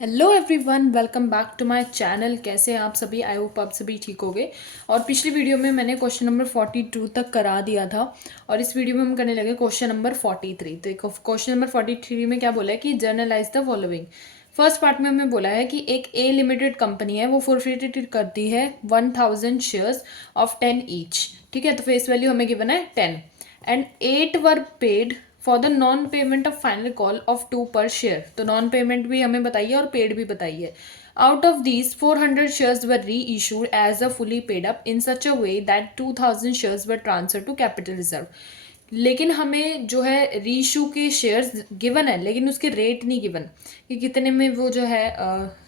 Hello everyone, welcome back to my channel. कैसे हैं आप सभी? आई होप आप सभी ठीक होंगे। और पिछली वीडियो में मैंने क्वेश्चन नंबर 42 तक करा दिया था और इस वीडियो में हम करने लगे क्वेश्चन नंबर 43। तो क्वेश्चन नंबर 43 में क्या बोला है कि generalized the following. First part में हमें बोला है कि एक ए लिमिटेड कंपनी है, वो फॉरफिटेड करती है 1000 शेयर्स ऑफ 10 ईच। ठीक है, तो फेस वैल्यू हमें गिवन है 10 and 8 were paid for the non payment of final call of 2 पर शेयर। तो नॉन पेमेंट भी हमें बताइए और पेड भी बताइए। Out of these 400 shares were reissued as a fully paid up in such a way that 2000 shares were transfer to capital reserve. लेकिन हमें जो है री इशू के शेयर्स गिवन है, लेकिन उसके रेट नहीं गिवन कि कितने में वो जो है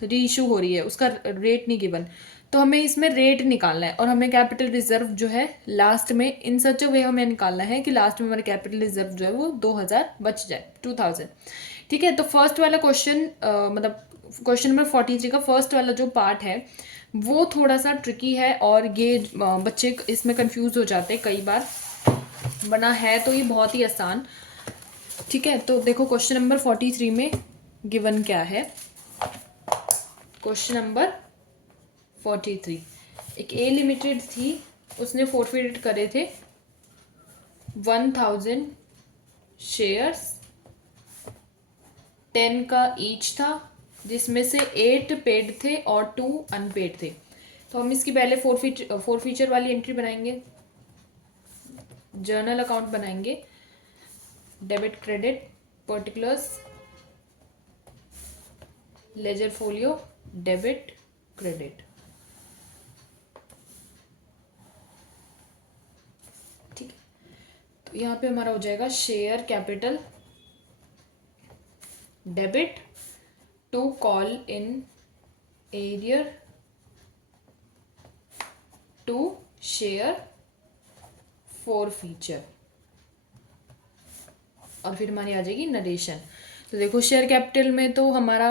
री इशू हो रही है, उसका रेट नहीं गिवन। तो हमें इसमें रेट निकालना है और हमें कैपिटल रिजर्व जो है लास्ट में इन सच अ वे हमें निकालना है कि लास्ट में हमारा कैपिटल रिजर्व जो है वो 2000 बच जाए, 2000। ठीक है, तो फर्स्ट वाला क्वेश्चन मतलब क्वेश्चन नंबर 43 का फर्स्ट वाला जो पार्ट है वो थोड़ा सा ट्रिकी है और ये बच्चे इसमें कंफ्यूज हो जाते हैं कई बार, बना है तो ये बहुत ही आसान। ठीक है, तो देखो क्वेश्चन नंबर 43 में गिवन क्या है। क्वेश्चन नंबर 43, एक ए लिमिटेड थी, उसने फोरफिट करे थे 1000 शेयर्स, 10 का ईच था, जिसमें से 8 पेड थे और 2 अनपेड थे। तो हम इसकी पहले फोर फीचर वाली एंट्री बनाएंगे, जर्नल अकाउंट बनाएंगे, debit credit particulars, ledger folio, debit credit. ठीक है, तो यहाँ पे हमारा हो जाएगा share capital debit to call in arrear to share forfeiture, और फिर हमारी आ जाएगी नरेशन। तो देखो शेयर कैपिटल में तो हमारा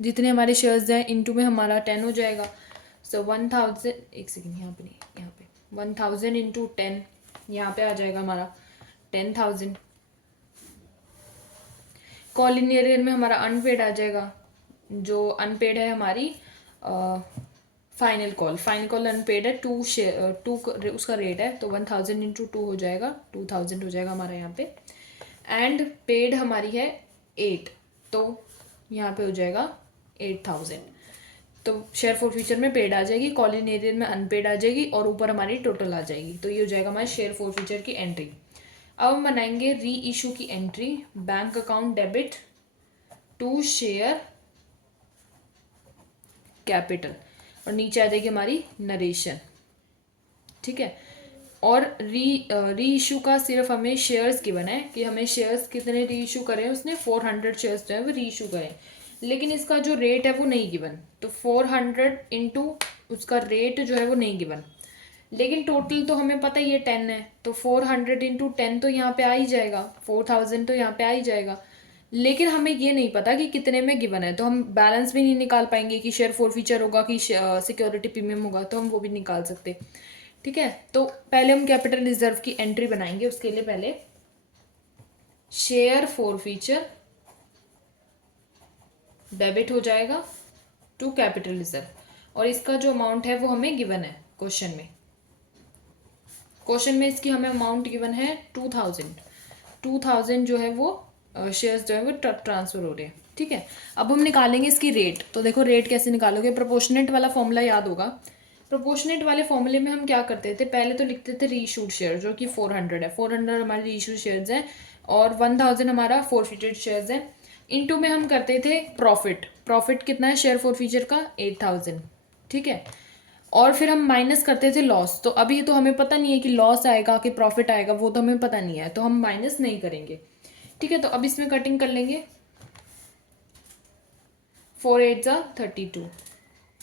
जितने हमारे शेयर्स हैं इनटू में हमारा 10 हो जाएगा। सो 1000, एक सेकेंड, यहाँ पे नहीं, यहाँ पे 1000 इंटू 10, यहाँ पे आ जाएगा हमारा 10,000। कॉल इन एरियर में हमारा अनपेड आ जाएगा, जो अनपेड है हमारी फाइनल कॉल अनपेड है, टू उसका रेट है, तो 1000 इंटू 2 हो जाएगा, 2000 हो जाएगा हमारा यहाँ पे। एंड पेड हमारी है 8, तो यहाँ पे हो जाएगा 8000। तो शेयर फॉर फ्यूचर में पेड आ जाएगी, कॉल इन एरियर में अनपेड आ जाएगी और ऊपर हमारी टोटल आ जाएगी। तो ये हो जाएगा हमारे शेयर फॉर फ्यूचर की एंट्री। अब हम बनाएंगे री इशू की entry, bank account debit to share capital, और नीचे आ जाएगी हमारी नरेशन। ठीक है, और री इशू का सिर्फ हमें शेयर्स गिवन है कि हमें शेयर्स कितने री इशू करें, उसने 400 शेयर्स जो है वो री इशू करें, लेकिन इसका जो रेट है वो नहीं गिवन। तो 400 इंटू उसका रेट जो है वो नहीं गिवन, लेकिन टोटल तो हमें पता ही है 10 है, तो 400 इंटू 10 तो यहाँ पे आ ही जाएगा, 4000 तो यहाँ पे आ ही जाएगा। लेकिन हमें ये नहीं पता कि कितने में गिवन है, तो हम बैलेंस भी नहीं निकाल पाएंगे कि शेयर फोर फीचर होगा कि सिक्योरिटी प्रीमियम होगा, तो हम वो भी निकाल सकते। ठीक है, तो पहले हम कैपिटल रिजर्व की एंट्री बनाएंगे। उसके लिए पहले शेयर फोर फीचर डेबिट हो जाएगा टू कैपिटल रिजर्व, और इसका जो अमाउंट है वो हमें गिवन है क्वेश्चन में। क्वेश्चन में इसकी हमें अमाउंट गिवन है 2000 जो है वो शेयर्स जो है वो ट्रांसफर हो रहे हैं। ठीक है, अब हम निकालेंगे इसकी रेट। तो देखो रेट कैसे निकालोगे, प्रोपोर्शनेट वाला फॉर्मूला याद होगा। प्रोपोर्शनेट वाले फॉर्मूले में हम क्या करते थे, पहले तो लिखते थे रीइशूड शेयर जो कि 400 है, 400 हमारे रीइशूड शेयर्स हैं और 1000 हमारा फोरफिटेड शेयर्स हैं। इनटू में हम करते थे प्रॉफिट, प्रॉफिट कितना है शेयर फोर फीचर का 8000। ठीक है, और फिर हम माइनस करते थे लॉस। तो अभी तो हमें पता नहीं है कि लॉस आएगा कि प्रॉफिट आएगा, वो तो हमें पता नहीं है, तो हम माइनस नहीं करेंगे। ठीक है, तो अब इसमें कटिंग कर लेंगे, 4 8 जा 32,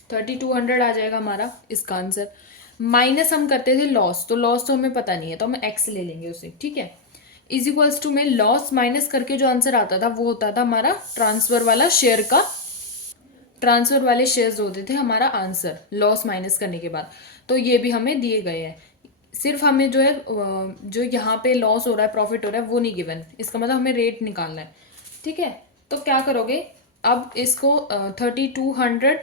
3200 आ जाएगा हमारा इसका आंसर। माइनस हम करते थे लॉस, तो लॉस तो हमें पता नहीं है, तो हम एक्स ले लेंगे उसे। ठीक है, इज इक्वल्स टू में लॉस माइनस करके जो आंसर आता था वो होता था हमारा ट्रांसफर वाला शेयर का, ट्रांसफर वाले शेयर्स होते थे हमारा आंसर लॉस माइनस करने के बाद। तो ये भी हमें दिए गए हैं, सिर्फ हमें जो है जो यहाँ पे लॉस हो रहा है प्रॉफिट हो रहा है वो नहीं गिवन, इसका मतलब हमें रेट निकालना है। ठीक है, तो क्या करोगे, अब इसको 3200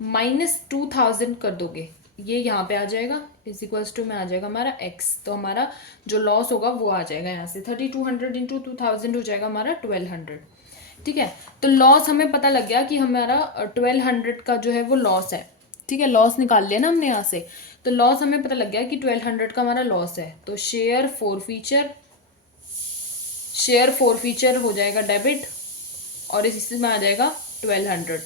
-2000 कर दोगे, ये यहाँ पे आ जाएगा, इज इक्वल्स टू में आ जाएगा हमारा x। तो हमारा जो लॉस होगा वो आ जाएगा यहाँ से 3200 इंटू 2000 हो जाएगा हमारा 1200। ठीक है, तो लॉस हमें पता लग गया कि हमारा 1200 का जो है वो लॉस है। ठीक है, लॉस निकाल लिया ना हमने यहाँ से, तो लॉस हमें पता लग गया कि 1200 का हमारा लॉस है। तो शेयर फोर फीचर हो जाएगा डेबिट, और इसमें आ जाएगा 1200।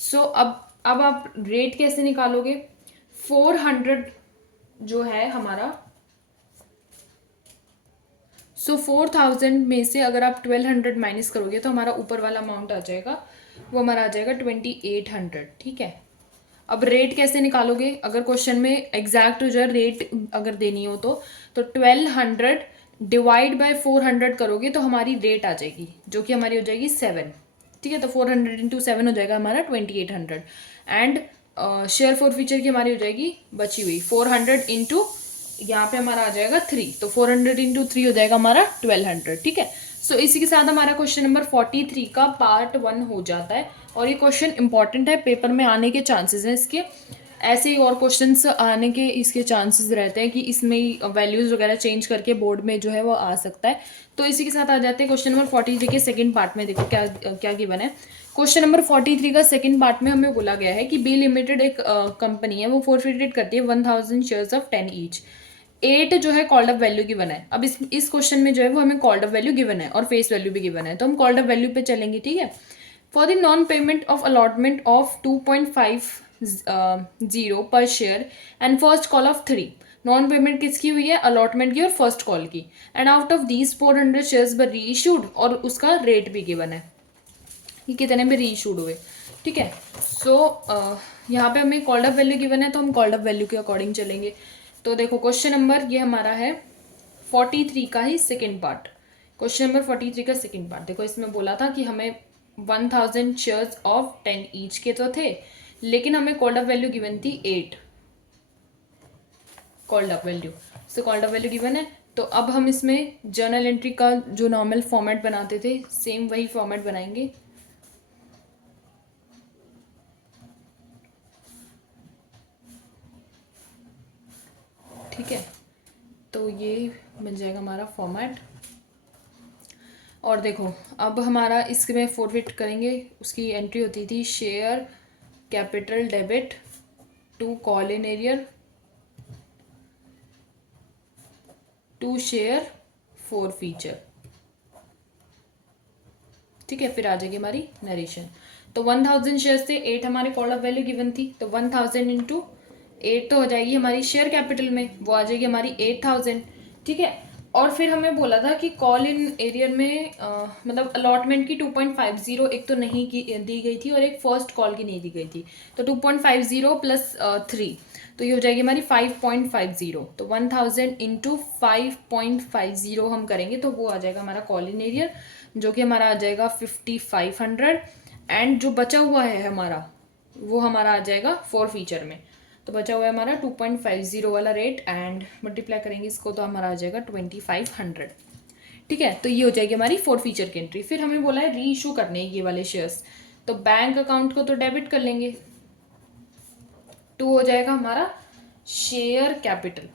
सो अब आप रेट कैसे निकालोगे? 400 जो है हमारा, 4000 में से अगर आप 1200 माइनस करोगे तो हमारा ऊपर वाला अमाउंट आ जाएगा, वो हमारा आ जाएगा 2800। ठीक है, अब रेट कैसे निकालोगे? अगर क्वेश्चन में एग्जैक्ट जो है रेट अगर देनी हो तो 1200 डिवाइड बाय 400 करोगे तो हमारी रेट आ जाएगी, जो कि हमारी हो जाएगी 7। ठीक है, तो 400 इंटू 7 हो जाएगा हमारा 2800। एंड शेयर फोर फीचर की हमारी हो जाएगी बची हुई 400 इंटू, यहाँ पे हमारा आ जाएगा 3, तो 400 इंटू 3 हो जाएगा हमारा 1200। ठीक है, सो इसी के साथ हमारा क्वेश्चन नंबर 43 का पार्ट 1 हो जाता है। और ये क्वेश्चन इंपॉर्टेंट है, पेपर में आने के चांसेस हैं इसके, ऐसे ही और क्वेश्चंस आने के इसके चांसेस रहते हैं कि इसमें वैल्यूज वगैरह चेंज करके बोर्ड में जो है वो आ सकता है। तो इसी के साथ आ जाते हैं क्वेश्चन नंबर 43 के सेकंड पार्ट में। देखो क्या क्या गिवन है। क्वेश्चन नंबर 43 का सेकंड पार्ट में हमें बोला गया है कि बी लिमिटेड एक कंपनी है, वो फोरफिटेड करती है 1000 शेयर्स ऑफ 10 ईच। 8 जो है कॉल्ड अप वैल्यू गिवन है। अब इस क्वेश्चन में जो है वो हमें कॉल्ड अप वैल्यू गिवन है और फेस वैल्यू भी गिवन है, तो हम कॉल्ड अप वैल्यू पे चलेंगे। ठीक है, for the non payment of allotment of 2.50 पर share and first call of 3। Non payment किसकी हुई है? अलॉटमेंट की और फर्स्ट कॉल की। And out of these 400 shares were री इशूड, और उसका रेट भी गिवन है कि कितने में री इशूड हुए। ठीक है, सो यहाँ पे हमें कॉल्ड अप वैल्यू गिवन है, तो हम कॉल्ड अप वैल्यू के अकॉर्डिंग चलेंगे। तो देखो क्वेश्चन नंबर ये हमारा है 43 का ही सेकेंड पार्ट। क्वेश्चन नंबर 43 का सेकेंड पार्ट देखो, इसमें बोला था कि हमें 1000 शेयर्स ऑफ 10 ईच के तो थे, लेकिन हमें कॉल्ड अप वैल्यू गिवन थी 8 called up value. So called up value given है, तो अब हम इसमें जर्नल एंट्री का जो नॉर्मल फॉर्मेट बनाते थे सेम वही फॉर्मेट बनाएंगे। ठीक है, तो ये बन जाएगा हमारा फॉर्मेट। और देखो अब हमारा इसमें फॉरवर्ड करेंगे, उसकी एंट्री होती थी share capital debit to call in arrear to share forfeiture. ठीक है, फिर आ जाएगी हमारी नरेशन। तो 1000 शेयर से 8 हमारे कॉल अप वैल्यू गिवन थी, तो 1000 इंटू 8 तो हो जाएगी हमारी शेयर कैपिटल में, वो आ जाएगी हमारी 8000। ठीक है, और फिर हमें बोला था कि कॉल इन एरियर में मतलब अलॉटमेंट की 2.50 एक तो नहीं की दी गई थी और एक फर्स्ट कॉल की नहीं दी गई थी, तो 2.50 प्लस 3, तो ये हो जाएगी हमारी 5.50। तो 1000 इंटू 5.50 हम करेंगे तो वो आ जाएगा हमारा कॉल इन एरियर, जो कि हमारा आ जाएगा 5500। एंड जो बचा हुआ है हमारा वो हमारा आ जाएगा फोर फीचर में, तो बचा हुआ है हमारा 2.50 वाला रेट, एंड मल्टीप्लाई करेंगे इसको तो हमारा आ जाएगा 2500। ठीक है, तो ये हो जाएगी हमारी फोर फीचर की एंट्री। फिर हमें बोला है री इशू करने ये वाले शेयर्स, तो बैंक अकाउंट को तो डेबिट कर लेंगे, 2 हो जाएगा हमारा शेयर कैपिटल,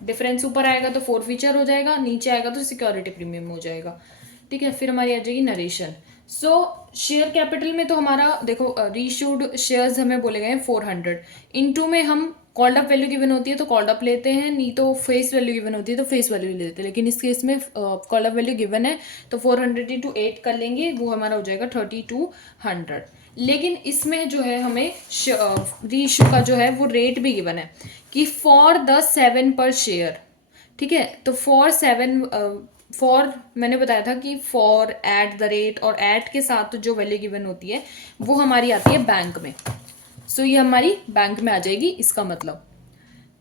डिफरेंस ऊपर आएगा तो फोर फीचर हो जाएगा, नीचे आएगा तो सिक्योरिटी प्रीमियम हो जाएगा। ठीक है, फिर हमारी आ जाएगी नरेशन। सो शेयर कैपिटल में तो हमारा देखो रीशूड शेयर्स हमें बोले गए हैं 400, इनटू में हम कॉल्ड अप वैल्यू गिवन होती है तो कॉल्ड अप लेते हैं, नहीं तो फेस वैल्यू गिवन होती है तो फेस वैल्यू लेते हैं, लेकिन इस केस में कॉल्ड अप वैल्यू गिवन है तो 400 इंटू 8 कर लेंगे, वो हमारा हो जाएगा 3200। लेकिन इसमें जो है हमें री इशू का जो है वो रेट भी गिवन है कि फॉर द 7 पर शेयर। ठीक है, तो फॉर मैंने बताया था कि फॉर एट द रेट और एट के साथ जो वैल्यू गिवन होती है वो हमारी आती है बैंक में। सो ये हमारी बैंक में आ जाएगी, इसका मतलब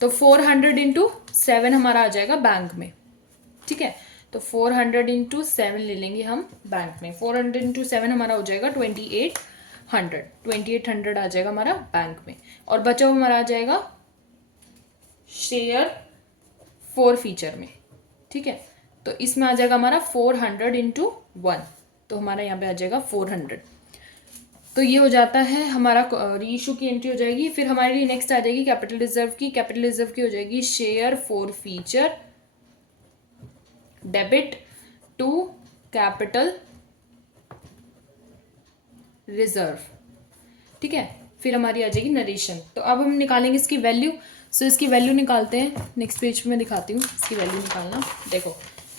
तो 400 इंटू 7 हमारा आ जाएगा बैंक में। ठीक है, तो 400 इंटू 7 ले लेंगे हम बैंक में, 400 इंटू 7 हमारा हो जाएगा 2800 आ जाएगा हमारा बैंक में, और बचा हुआ हमारा आ जाएगा शेयर फोर फीचर में। ठीक है, तो इसमें आ जाएगा हमारा 400 इंटू 1, तो हमारा यहाँ पे आ जाएगा 400। तो ये हो जाता है हमारा री इशू की एंट्री हो जाएगी। फिर हमारी नेक्स्ट आ जाएगी कैपिटल रिजर्व की। कैपिटल रिजर्व की हो जाएगी share forfeiture debit to capital reserve, ठीक है। फिर हमारी आ जाएगी नरेशन। तो अब हम निकालेंगे इसकी वैल्यू। सो इसकी वैल्यू निकालते हैं। नेक्स्ट पेज पे मैं दिखाती हूँ इसकी वैल्यू निकालना। देखो,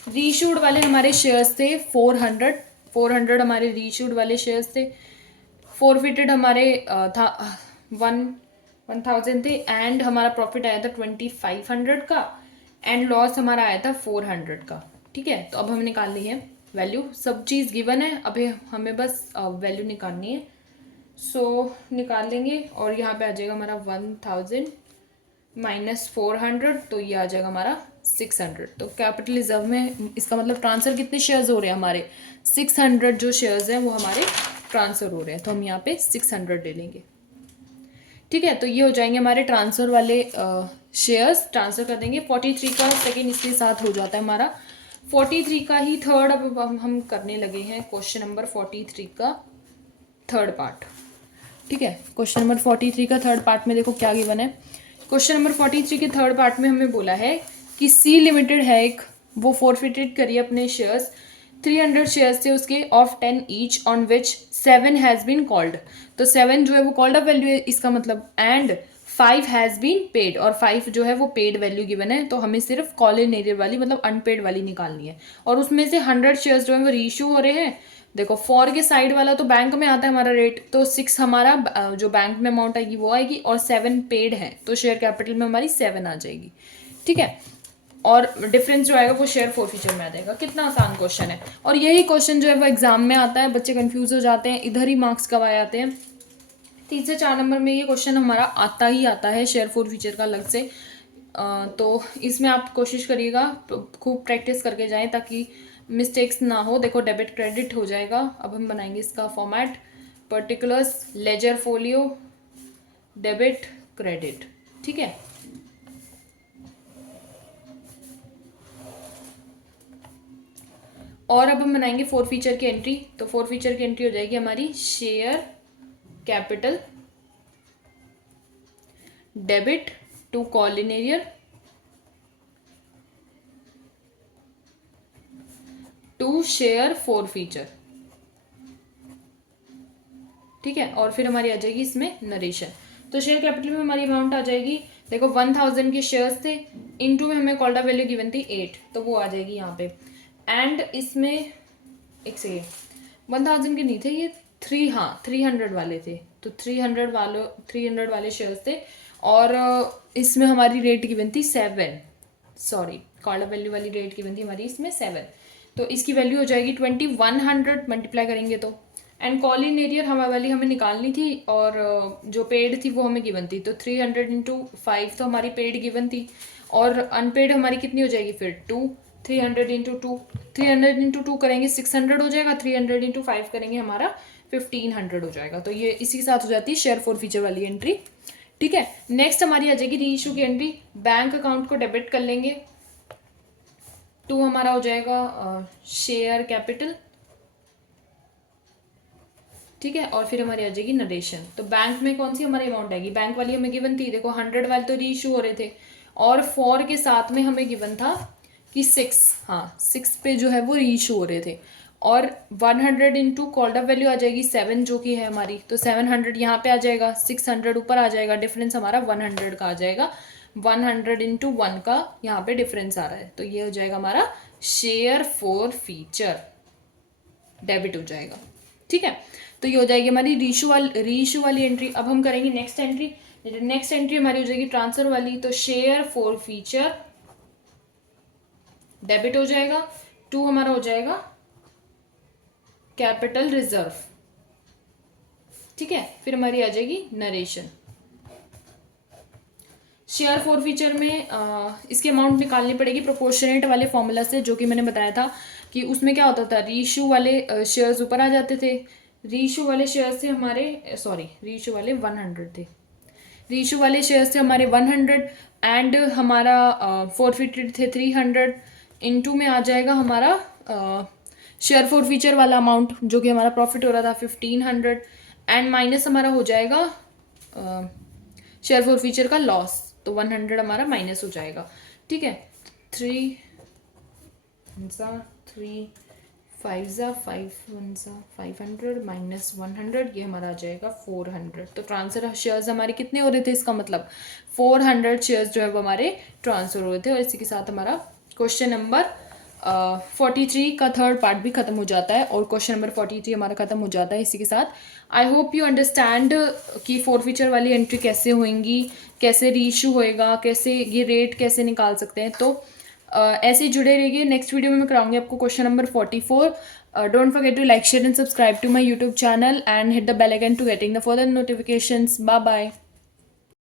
रीइशूड वाले हमारे शेयर्स थे 400 हमारे रीइशूड वाले शेयर्स थे। फॉरफिटेड हमारे था 1000 थे। एंड हमारा प्रॉफिट आया था 2500 का। एंड लॉस हमारा आया था 400 का, ठीक है। तो अब हमें निकालनी है वैल्यू। सब चीज़ गिवन है, अभी हमें बस वैल्यू निकालनी है। सो निकाल लेंगे और यहाँ पे आ जाएगा हमारा 1000 माइनस 400, तो ये आ जाएगा हमारा 600। तो कैपिटल रिजर्व में इसका मतलब ट्रांसफ़र कितने शेयर्स हो रहे हैं हमारे, 600 जो शेयर्स हैं वो हमारे ट्रांसफ़र हो रहे हैं। तो हम यहाँ पे 600 ले लेंगे, ठीक है। तो ये हो जाएंगे हमारे ट्रांसफ़र वाले शेयर्स, ट्रांसफ़र कर देंगे। 43 का सेकेंड इसके साथ हो जाता है हमारा। 43 का ही थर्ड अब हम करने लगे हैं। क्वेश्चन नंबर 43 का थर्ड पार्ट, ठीक है। क्वेश्चन नंबर 43 का थर्ड पार्ट में देखो क्या गिवन है। क्वेश्चन नंबर 43 के थर्ड पार्ट में हमें बोला है कि सी लिमिटेड है एक, वो फॉरफिटेड करिए अपने शेयर्स। 300 शेयर्स थे उसके of 10 each on which 7 has been called. तो 7 जो है वो कॉल्ड अप वैल्यू है इसका मतलब। एंड 5 हैज़ बीन पेड, और 5 जो है वो पेड वैल्यू गिवन है। तो हमें सिर्फ कॉल इन एरियर वाली मतलब अनपेड वाली निकालनी है। और उसमें से 100 शेयर्स जो है वो रीइशू हो रहे हैं। देखो, 4 के साइड वाला तो बैंक में आता है हमारा रेट, तो 6 हमारा जो बैंक में अमाउंट आएगी वो आएगी, और 7 पेड है तो शेयर कैपिटल में हमारी 7 आ जाएगी, ठीक है। और डिफरेंस जो आएगा वो शेयर फॉरफीचर में आ जाएगा। कितना आसान क्वेश्चन है। और यही क्वेश्चन जो है वो एग्जाम में आता है, बच्चे कंफ्यूज हो जाते हैं, इधर ही मार्क्स कवाए जाते हैं। 3 से 4 नंबर में ये क्वेश्चन हमारा आता ही आता है शेयर फॉरफीचर का अलग से। तो इसमें आप कोशिश करिएगा खूब प्रैक्टिस करके जाएं ताकि मिस्टेक्स ना हो। देखो, डेबिट क्रेडिट हो जाएगा। अब हम बनाएंगे इसका format, particulars, ledger folio, debit credit, ठीक है। और अब हम बनाएंगे फॉरफीचर की एंट्री। तो फॉरफीचर की एंट्री हो जाएगी हमारी share capital debit to call in arrear to share forfeiture, ठीक है। और फिर हमारी आ जाएगी इसमें नरेशन। तो शेयर कैपिटल में हमारी अमाउंट आ जाएगी, देखो 1000 के शेयर्स थे, इनटू में हमें कॉल्ड अप वैल्यू गिवन थी 8, तो वो आ जाएगी यहाँ पे। एंड इसमें एक सेकेंड, 1000 के नहीं थे ये, 300 वाले थे। तो 300 वाले शेयर्स थे। और इसमें हमारी रेट गिवन थी 7, सॉरी, कॉल्ड अप वैल्यू वाली रेट गिवन थी हमारी इसमें 7। तो इसकी वैल्यू हो जाएगी 2100 मल्टीप्लाई करेंगे तो। एंड कॉल इन एरियर हमारी वाली हमें निकालनी थी, और जो पेड थी वो हमें गिवन थी। तो 300 इंटू 5 तो हमारी पेड गिवन थी, और अनपेड हमारी कितनी हो जाएगी फिर 2। 300 इंटू 2, 300 इंटू 2 करेंगे 600 हो जाएगा। 300 इंटू 5 करेंगे हमारा 1500 हो जाएगा। तो ये इसी के साथ हो जाती है शेयर फॉरफीचर वाली एंट्री, ठीक है। नेक्स्ट हमारी आ जाएगी री इशू की एंट्री। बैंक अकाउंट को डेबिट कर लेंगे। 2 हमारा हो जाएगा शेयर कैपिटल, ठीक है। और फिर हमारी आ जाएगी नरेशन। तो बैंक में कौन सी हमारी अमाउंट आएगी, बैंक वाली हमें गिवन थी, देखो 100 वाले तो री इशू हो रहे थे, और 4 के साथ में हमें गिवन था कि 6 पे जो है वो री इशू हो रहे थे। और 100 इंटू कॉल्ड अप वैल्यू आ जाएगी 7 जो कि है हमारी, तो 700 यहाँ पे आ जाएगा, 600 ऊपर आ जाएगा, डिफरेंस हमारा 100 का आ जाएगा। 100 इंटू 1 का यहाँ पे डिफरेंस आ रहा है, तो ये हो जाएगा हमारा शेयर फॉर फीचर, डेबिट हो जाएगा, ठीक है। तो ये हो जाएगी हमारी रीइशू वाली एंट्री। अब हम करेंगे नेक्स्ट एंट्री। नेक्स्ट एंट्री हमारी हो जाएगी ट्रांसफर वाली। तो शेयर फॉर फीचर डेबिट हो जाएगा। 2 हमारा हो जाएगा कैपिटल रिजर्व, ठीक है। फिर हमारी आ जाएगी नरेशन। शेयर फॉर फीचर में इसकी अमाउंट निकालनी पड़ेगी प्रोपोर्शनेट वाले फॉर्मूला से, जो कि मैंने बताया था कि उसमें क्या होता था, रीइशू वाले शेयर्स ऊपर आ जाते थे। रीइशू वाले शेयर्स थे हमारे, सॉरी, रीइशू वाले 100 थे। रीइशू वाले शेयर्स थे हमारे 100, एंड हमारा फॉरफिटेड थे 300। इनटू में आ जाएगा हमारा शेयर फॉर फीचर वाला अमाउंट जो कि हमारा प्रॉफिट हो रहा था 1500 एंड माइनस हमारा हो जाएगा शेयर फॉर फीचर का लॉस, तो 100 हमारा माइनस हो जाएगा। ठीक है, 3 3 5 500 माइनस 100, ये हमारा आ जाएगा 400। तो ट्रांसफर शेयर्स हमारे कितने हो रहे थे, इसका मतलब 400 शेयर्स जो है वो हमारे ट्रांसफर हो रहे थे। और इसी के साथ हमारा क्वेश्चन नंबर 43 का थर्ड पार्ट भी खत्म हो जाता है और क्वेश्चन नंबर 43 हमारा खत्म हो जाता है इसी के साथ। आई होप यू अंडरस्टैंड कि फोर फीचर वाली एंट्री कैसे होएंगी, कैसे रीइशू होएगा, कैसे ये रेट कैसे निकाल सकते हैं। तो ऐसे ही जुड़े रहिए। नेक्स्ट वीडियो में मैं कराऊंगी आपको question number 44। Don't forget to like share and subscribe to my YouTube channel and hit the bell icon to getting the further notifications. Bye bye.